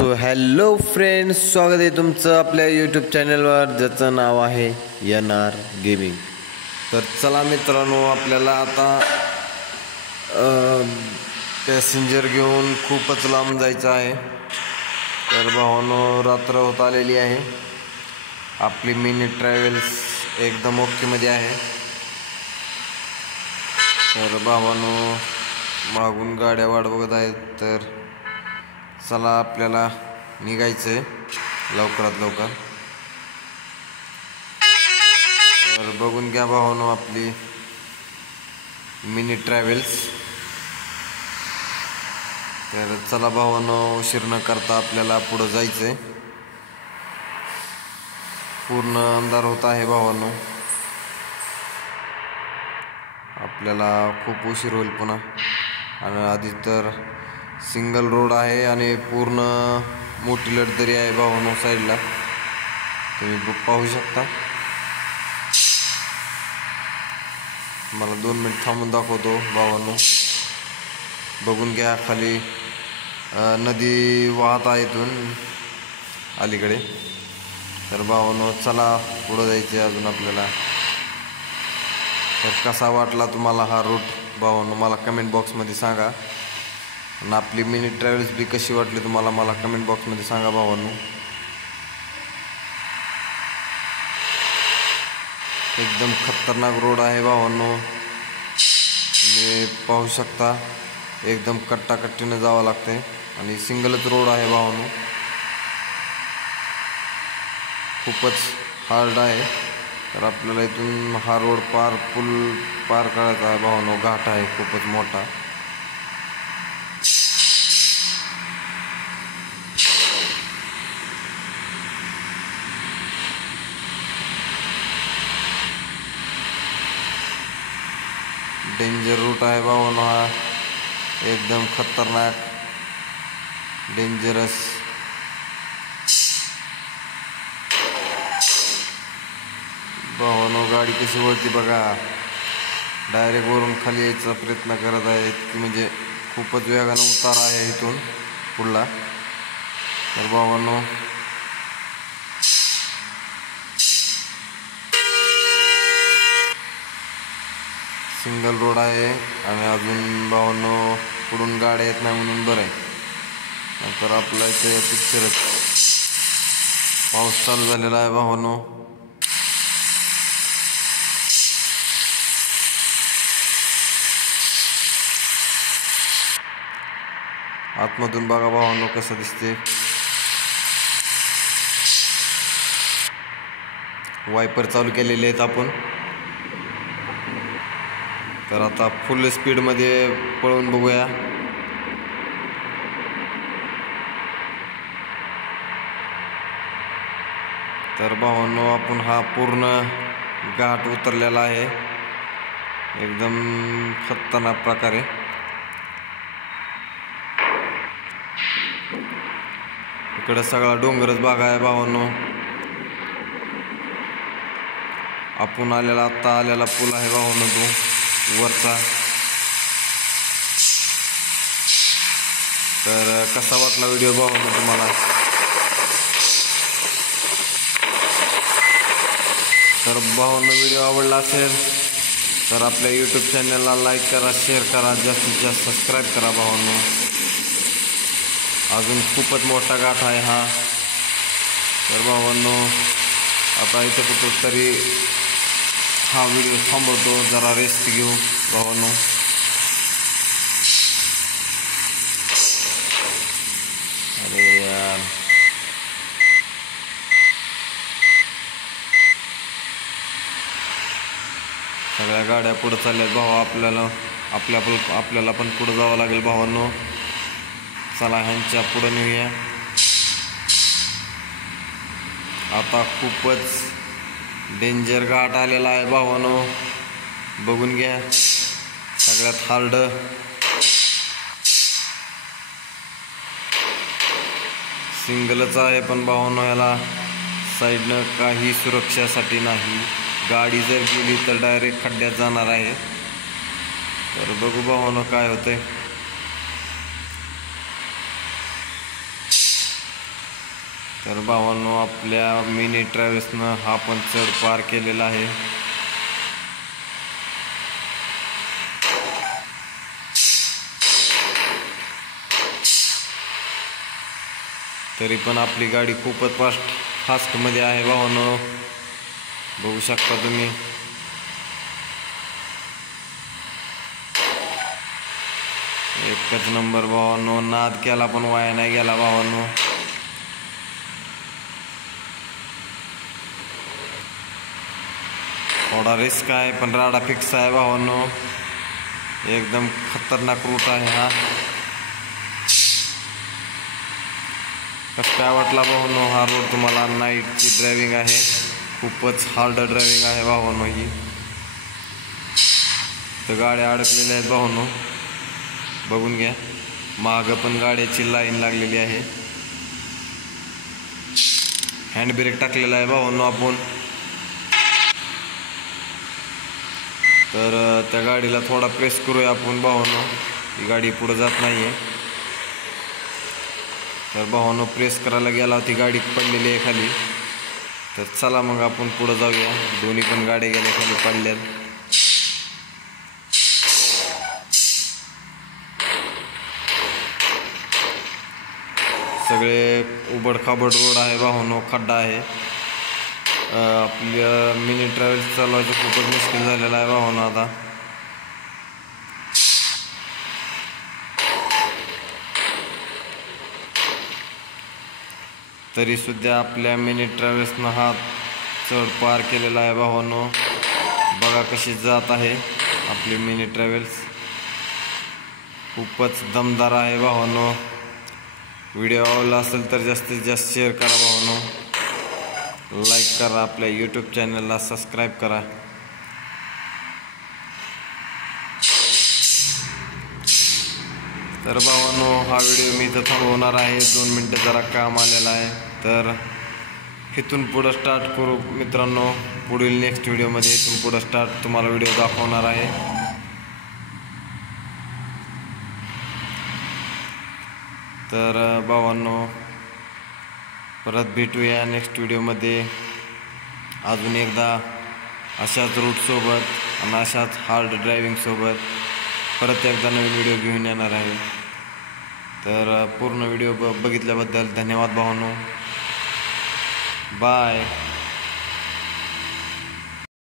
So hello friends, स्वागत आहे तुमचं आपल्या यूट्यूब चॅनलवर ज्याचं नाव आहे NR गेमिंग। तर चला मित्रांनो, आपल्याला आता पॅसेंजर घेऊन खूपच लांब जायचं आहे। तर भावांनो, रात्र होत आलेली आहे। आपली मिनी ट्रॅव्हल्स एकदम ओकेमध्ये आहे। तर भावांनो, मागून गाड्या वाट बघत आहेत। तर चला आपल्याला निघायचंय लवकरात लवकर। तर बघून घ्या भावांनो आपली मिनी ट्रॅव्हल्स। तर चला भावांनो, उशीर न करता आपल्याला पुढे जायचंय। पूर्ण अंधार होत आहे भावांनो, आपल्याला खूप उशीर होईल पुन्हा। आणि आधी तर सिंगल रोड आहे आणि पूर्ण मोठी लढतरी आहे भावांनो साईडला, तुम्ही पाहू शकता। मला 2 मिनिट थांबून दाखवतो भावांनो, बघून घ्या। खाली नदी वाहत आहे इथून अलीकडे। तर भावांनो, चला पुढे जायचे अजून आपल्याला। तर कसा वाटला तुम्हाला हा रूट भावांनो, मला कमेंट बॉक्समध्ये सांगा। आणि आपली मिनी ट्रॅव्हल्स बी कशी वाटली तुम्हाला, मला कमेंट बॉक्समध्ये सांगा भावांनो। एकदम खतरनाक रोड आहे भावांनो, तुम्ही पाहू शकता। एकदम कट्टाकट्टीने जावं लागते आणि सिंगलच रोड आहे भावांनो, खूपच हार्ड आहे। तर आपल्याला इथून हा रोड पूल पार करायचा आहे भावांनो। घाट आहे खूपच मोठा। डेंजर रूट आहे भावांनो हा, एकदम खतरनाक डेंजरस। भावांनो, गाडी कशी वळती बघा, डायरेक्ट वरून खाली यायचा प्रयत्न करत आहे की म्हणजे खूपच वेगाने उतार आहे इथून पुढला। तर भावांनो, सिंगल रोड आहे आणि अजून भावांनो पुढून गाड्या येत नाही म्हणून बरं आहे, नंतर आपला इथे पिक्चरच। पाऊस चालू झालेला आहे भावांनो, आतमधून बघा भावांनो कसं दिसते। वायपर चालू केलेले आहेत आपण। तर आता फुल स्पीडमध्ये पळून बघूया। तर भावांनो, आपण हा पूर्ण घाट उतरलेला आहे एकदम खतरनाक प्रकारे। इकडे सगळा डोंगरच भाग आहे भावांनो। आपण आत्ता आलेला पूल आहे भावांनो तो वरचा। तर कसा वाटला व्हिडिओ भावांनो तुम्हाला? तर भावांनो, व्हिडिओ आवडला असेल तर आपल्या यूट्यूब चॅनलला लाईक करा, शेअर करा, जास्तीत जास्त सबस्क्राईब करा भावांनो। अजून खूपच मोठा घाट आहे हा। तर भावांनो, आता इथे कुठं तरी हा व्हिडिओ थांबवतो, जरा रेस्ट घेऊ भावांनो। अरे यार, सगळ्या गाड्या पुढे चालल्यात भाऊ। आपल्याला पण पुढे जावं लागेल भावांनो। चला ह्यांच्या पुढे नेऊया। आता खूपच डेंजर घाट आलेला आहे भावांनो, बघून घ्या। सगळ्यात हार्ड सिंगलच आहे, पण भावांनो याला साईडनं काही सुरक्षासाठी नाही। गाडी जर गेली तर डायरेक्ट खड्ड्यात जाणार आहे। तर बघू भावांनो काय होतंय। तर भावांनो, आपल्या मिनी ट्रॅव्हल्सनं हा पण चढ पार केलेला आहे. तरी पण आपली गाडी खूपच फास्टमध्ये आहे भावांनो, बघू शकता तुम्ही. एकच नंबर भावांनो, नाद केला पण वाया नाही गेला भावांनो. थोडा रिस्क आहे पण राडा फिक्स आहे भावांनो. एकदम खतरनाक रूट आहे हा. कसं काय वाटला भावांनो हा रोड तुम्हाला? नाईटची ड्रायव्हिंग आहे, खूपच हार्ड ड्रायव्हिंग आहे भावांनो ही. तर गाड्या अडकलेल्या आहेत भावांनो, बघून घ्या. मागं पण गाड्याची लाईन लागलेली आहे. हँड ब्रेक टाकलेला आहे भावांनो आपण. तर त्या गाडीला थोडा प्रेस करूया आपण भावांनो, ही गाडी पुढे जात नाहीये. तर भावांनो, प्रेस करायला गेला होती, गाडी पडलेली आहे खाली. तर चला मग आपण पुढे जाऊया. दोन्ही पण गाड्या गेल्या खाली पडल्यात. सगळे उबडखाबड रोड आहे भावांनो, खड्डा आहे. आपल्या मिनी ट्रॅव्हल्स चालवायचं खूपच मुश्किल झालेलं आहे भावांनो आता. तरी सुद्धा आपल्या मिनी ट्रॅव्हल्सनं हा चढ पार केलेला आहे भावांनो. बघा कशी जात आहे आपली मिनी ट्रॅव्हल्स, खूपच दमदार आहे भावांनो. व्हिडिओ आवडला असेल तर जास्तीत जास्त शेअर करा भावांनो, लाईक करा, आपल्या यूट्यूब चॅनलला सबस्क्राईब करा. तर भावांनो, हा व्हिडिओ मी इथं थांबवणार आहे. 2 मिनटं जरा काम आलेलं आहे. तर इथून पुढं स्टार्ट करू मित्रांनो. पुढील नेक्स्ट व्हिडिओमध्ये इथून पुढं स्टार्ट तुम्हाला व्हिडिओ दाखवणार आहे. तर भावांनो, परत भेटूया नेक्स्ट व्हिडिओमध्ये अजून एकदा अशाच रूटसोबत आणि अशाच हार्ड ड्रायव्हिंगसोबत परत एकदा नवीन व्हिडिओ घेऊन येणार आहे. तर पूर्ण व्हिडिओ बघितल्याबद्दल धन्यवाद भावांनो. बाय.